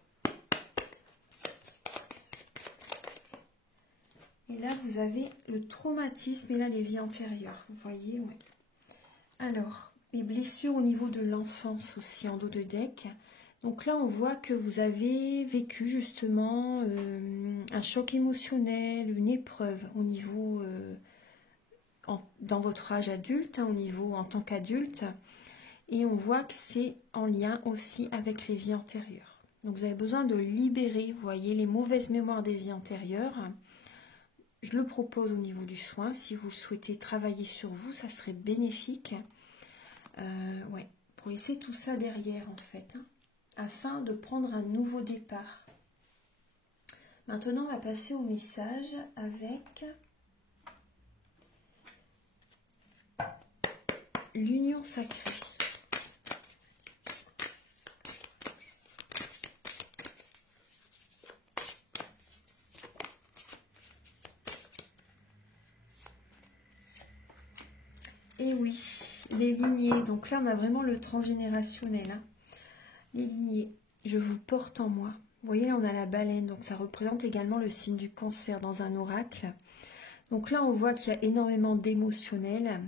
Et là, vous avez le traumatisme et là, les vies antérieures. Vous voyez, ouais. Alors, les blessures au niveau de l'enfance aussi en dos de deck. Donc là, on voit que vous avez vécu justement un choc émotionnel, une épreuve au niveau, dans votre âge adulte, hein, au niveau en tant qu'adulte. Et on voit que c'est en lien aussi avec les vies antérieures. Donc vous avez besoin de libérer, vous voyez, les mauvaises mémoires des vies antérieures. Je le propose au niveau du soin. Si vous souhaitez travailler sur vous, ça serait bénéfique. Ouais, pour laisser tout ça derrière en fait, hein, afin de prendre un nouveau départ. Maintenant, on va passer au message avec l'union sacrée. Et oui, les lignées. Donc là, on a vraiment le transgénérationnel. Hein. Les lignées. Je vous porte en moi. Vous voyez, là, on a la baleine. Donc ça représente également le signe du cancer dans un oracle. Donc là, on voit qu'il y a énormément d'émotionnel.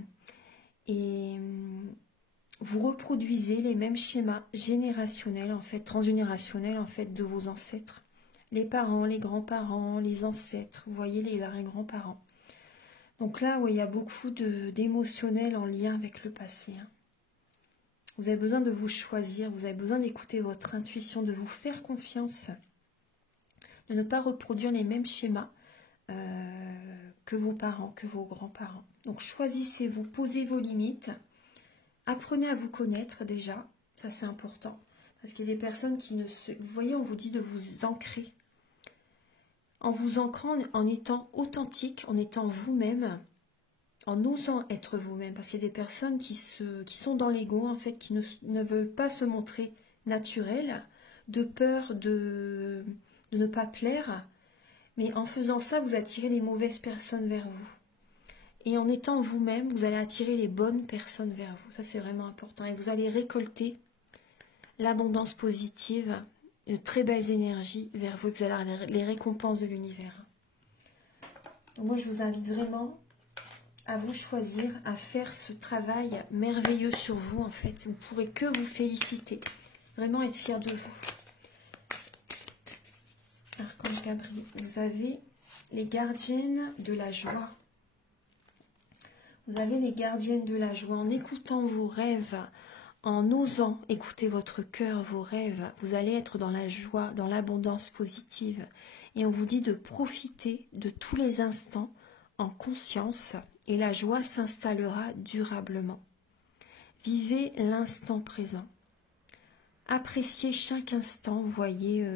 Et vous reproduisez les mêmes schémas générationnels, en fait, transgénérationnels, en fait, de vos ancêtres. Les parents, les grands-parents, les ancêtres. Vous voyez, les arrière-grands-parents. Donc là, ouais, il y a beaucoup d'émotionnel en lien avec le passé. Hein. Vous avez besoin de vous choisir, vous avez besoin d'écouter votre intuition, de vous faire confiance, de ne pas reproduire les mêmes schémas que vos parents, que vos grands-parents. Donc choisissez-vous, posez vos limites, apprenez à vous connaître déjà, ça c'est important. Parce qu'il y a des personnes qui ne se... Vous voyez, on vous dit de vous ancrer. En vous ancrant, en étant authentique, en étant vous-même, en osant être vous-même. Parce qu'il y a des personnes qui sont dans l'ego, en fait, qui ne veulent pas se montrer naturelles, de peur de ne pas plaire. Mais en faisant ça, vous attirez les mauvaises personnes vers vous. Et en étant vous-même, vous allez attirer les bonnes personnes vers vous. Ça, c'est vraiment important. Et vous allez récolter l'abondance positive, de très belles énergies vers vous, vous allez avoir les récompenses de l'univers. Moi, je vous invite vraiment à vous choisir, à faire ce travail merveilleux sur vous, en fait. Vous ne pourrez que vous féliciter, vraiment être fier de vous. Archange Gabriel, vous avez les gardiennes de la joie. Vous avez les gardiennes de la joie. En écoutant vos rêves, en osant écouter votre cœur, vos rêves, vous allez être dans la joie, dans l'abondance positive. Et on vous dit de profiter de tous les instants en conscience et la joie s'installera durablement. Vivez l'instant présent. Appréciez chaque instant, vous voyez,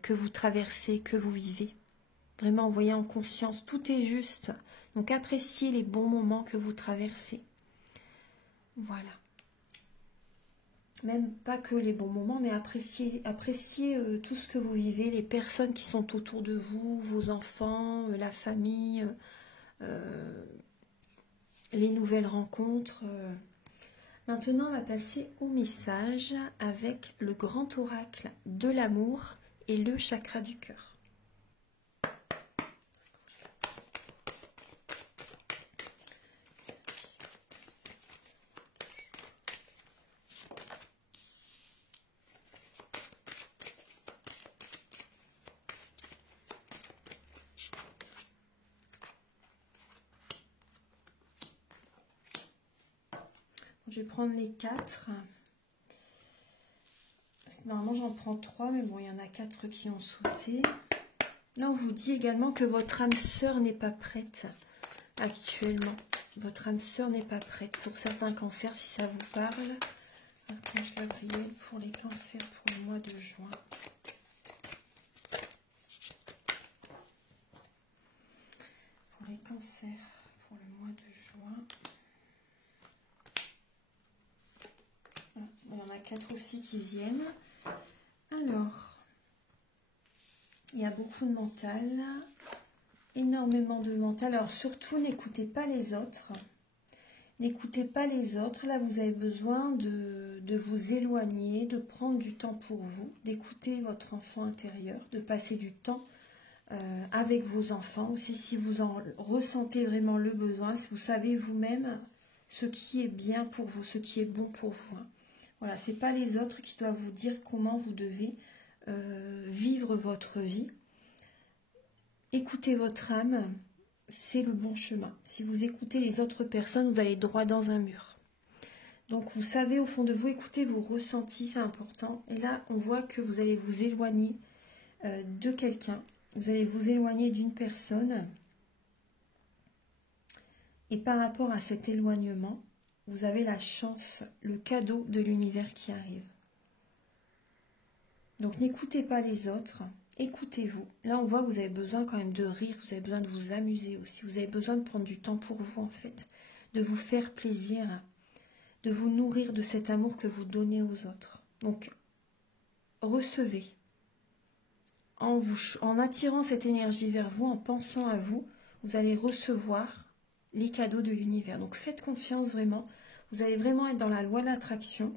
que vous traversez, que vous vivez. Vraiment, vous voyez en conscience, tout est juste. Donc appréciez les bons moments que vous traversez. Voilà. Même pas que les bons moments, mais appréciez tout ce que vous vivez, les personnes qui sont autour de vous, vos enfants, la famille, les nouvelles rencontres. Maintenant, on va passer au message avec le grand oracle de l'amour et le chakra du cœur. Je vais prendre les 4. Normalement, j'en prends 3, mais bon, il y en a 4 qui ont sauté. Là, on vous dit également que votre âme sœur n'est pas prête actuellement. Votre âme sœur n'est pas prête. Pour certains cancers, si ça vous parle. Archange Gabriel pour les cancers pour le mois de juin. Pour les cancers pour le mois de juin. Il y en a 4 aussi qui viennent. Alors, il y a beaucoup de mental, énormément de mental. Alors surtout, n'écoutez pas les autres. N'écoutez pas les autres. Là, vous avez besoin de vous éloigner, de prendre du temps pour vous, d'écouter votre enfant intérieur, de passer du temps avec vos enfants. Aussi, si vous en ressentez vraiment le besoin, si vous savez vous-même ce qui est bien pour vous, ce qui est bon pour vous. Voilà, ce n'est pas les autres qui doivent vous dire comment vous devez vivre votre vie. Écoutez votre âme, c'est le bon chemin. Si vous écoutez les autres personnes, vous allez droit dans un mur. Donc vous savez au fond de vous, écoutez vos ressentis, c'est important. Et là, on voit que vous allez vous éloigner de quelqu'un. Vous allez vous éloigner d'une personne. Et par rapport à cet éloignement, vous avez la chance, le cadeau de l'univers qui arrive. Donc n'écoutez pas les autres, écoutez-vous. Là, on voit que vous avez besoin quand même de rire, vous avez besoin de vous amuser aussi. Vous avez besoin de prendre du temps pour vous en fait, de vous faire plaisir, de vous nourrir de cet amour que vous donnez aux autres. Donc, recevez. En attirant cette énergie vers vous, en pensant à vous, vous allez recevoir les cadeaux de l'univers. Donc faites confiance vraiment. Vous allez vraiment être dans la loi de l'attraction.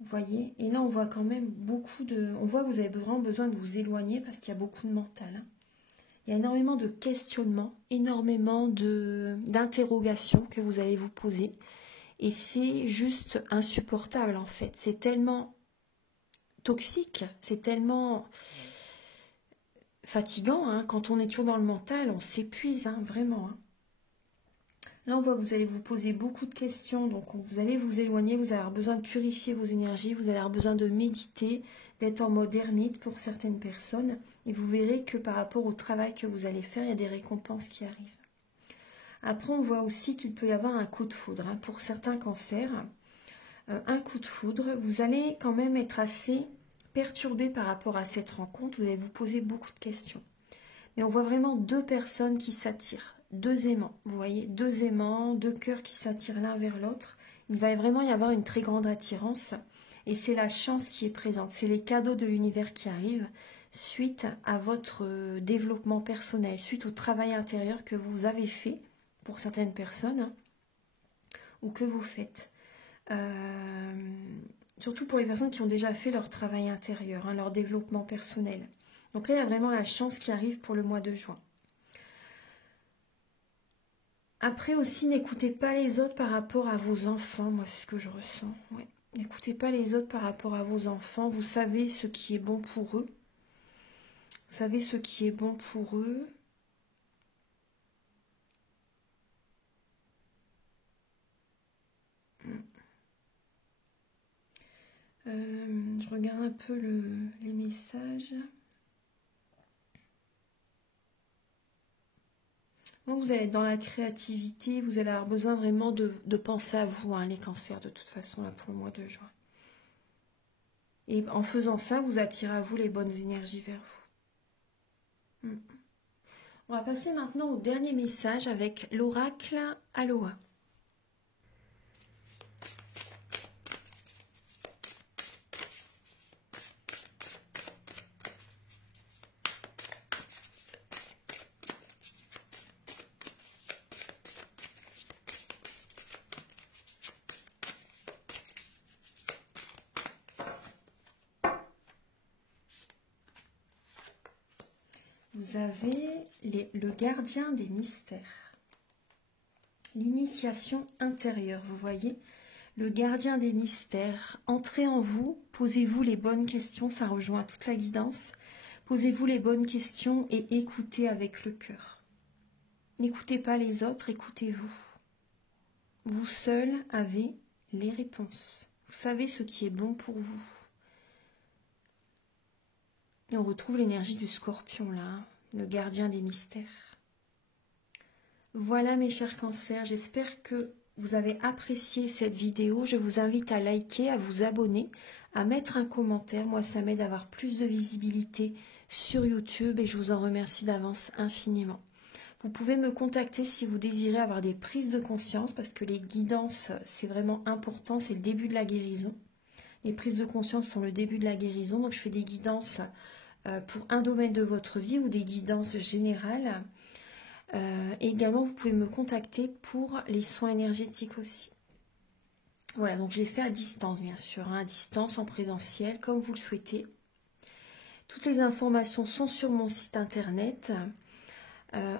Vous voyez. Et là, on voit quand même beaucoup de... On voit que vous avez vraiment besoin de vous éloigner parce qu'il y a beaucoup de mental. Il y a énormément de questionnements, énormément d'interrogations que vous allez vous poser. Et c'est juste insupportable en fait. C'est tellement toxique, c'est tellement... fatigant, hein. Quand on est toujours dans le mental, on s'épuise, hein, vraiment. Hein. Là, on voit que vous allez vous poser beaucoup de questions, donc vous allez vous éloigner, vous allez avoir besoin de purifier vos énergies, vous allez avoir besoin de méditer, d'être en mode ermite pour certaines personnes, et vous verrez que par rapport au travail que vous allez faire, il y a des récompenses qui arrivent. Après, on voit aussi qu'il peut y avoir un coup de foudre, hein, pour certains cancers. Un coup de foudre, vous allez quand même être assez... perturbé par rapport à cette rencontre, vous allez vous poser beaucoup de questions. Mais on voit vraiment deux personnes qui s'attirent, deux aimants, vous voyez, deux aimants, deux cœurs qui s'attirent l'un vers l'autre. Il va vraiment y avoir une très grande attirance et c'est la chance qui est présente, c'est les cadeaux de l'univers qui arrivent suite à votre développement personnel, suite au travail intérieur que vous avez fait pour certaines personnes hein, ou que vous faites. Surtout pour les personnes qui ont déjà fait leur travail intérieur, hein, leur développement personnel. Donc là, il y a vraiment la chance qui arrive pour le mois de juin. Après aussi, n'écoutez pas les autres par rapport à vos enfants. Moi, c'est ce que je ressens. Ouais. N'écoutez pas les autres par rapport à vos enfants. Vous savez ce qui est bon pour eux. Vous savez ce qui est bon pour eux. Je regarde un peu les messages. Bon, vous allez être dans la créativité, vous allez avoir besoin vraiment de penser à vous, hein, les cancers, de toute façon, là, pour le mois de juin. Et en faisant ça, vous attirez à vous les bonnes énergies vers vous. On va passer maintenant au dernier message avec l'oracle Aloha. Vous avez le gardien des mystères. L'initiation intérieure, vous voyez. Le gardien des mystères. Entrez en vous, posez-vous les bonnes questions, ça rejoint toute la guidance. Posez-vous les bonnes questions et écoutez avec le cœur. N'écoutez pas les autres, écoutez-vous. Vous seul avez les réponses. Vous savez ce qui est bon pour vous. Et on retrouve l'énergie du scorpion là, le gardien des mystères. Voilà mes chers cancers, j'espère que vous avez apprécié cette vidéo. Je vous invite à liker, à vous abonner, à mettre un commentaire. Moi, ça m'aide à avoir plus de visibilité sur YouTube et je vous en remercie d'avance infiniment. Vous pouvez me contacter si vous désirez avoir des prises de conscience parce que les guidances, c'est vraiment important, c'est le début de la guérison. Les prises de conscience sont le début de la guérison, donc je fais des guidances pour un domaine de votre vie ou des guidances générales. Et également, vous pouvez me contacter pour les soins énergétiques aussi. Voilà, donc je l'ai fait à distance, bien sûr, hein, à distance, en présentiel, comme vous le souhaitez. Toutes les informations sont sur mon site internet,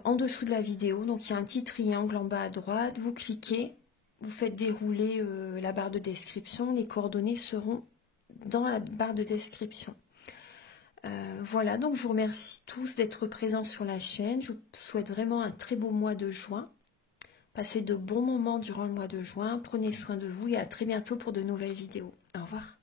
en dessous de la vidéo. Donc il y a un petit triangle en bas à droite, vous cliquez, vous faites dérouler la barre de description, les coordonnées seront dans la barre de description. Voilà, donc je vous remercie tous d'être présents sur la chaîne. Je vous souhaite vraiment un très beau mois de juin. Passez de bons moments durant le mois de juin. Prenez soin de vous et à très bientôt pour de nouvelles vidéos. Au revoir.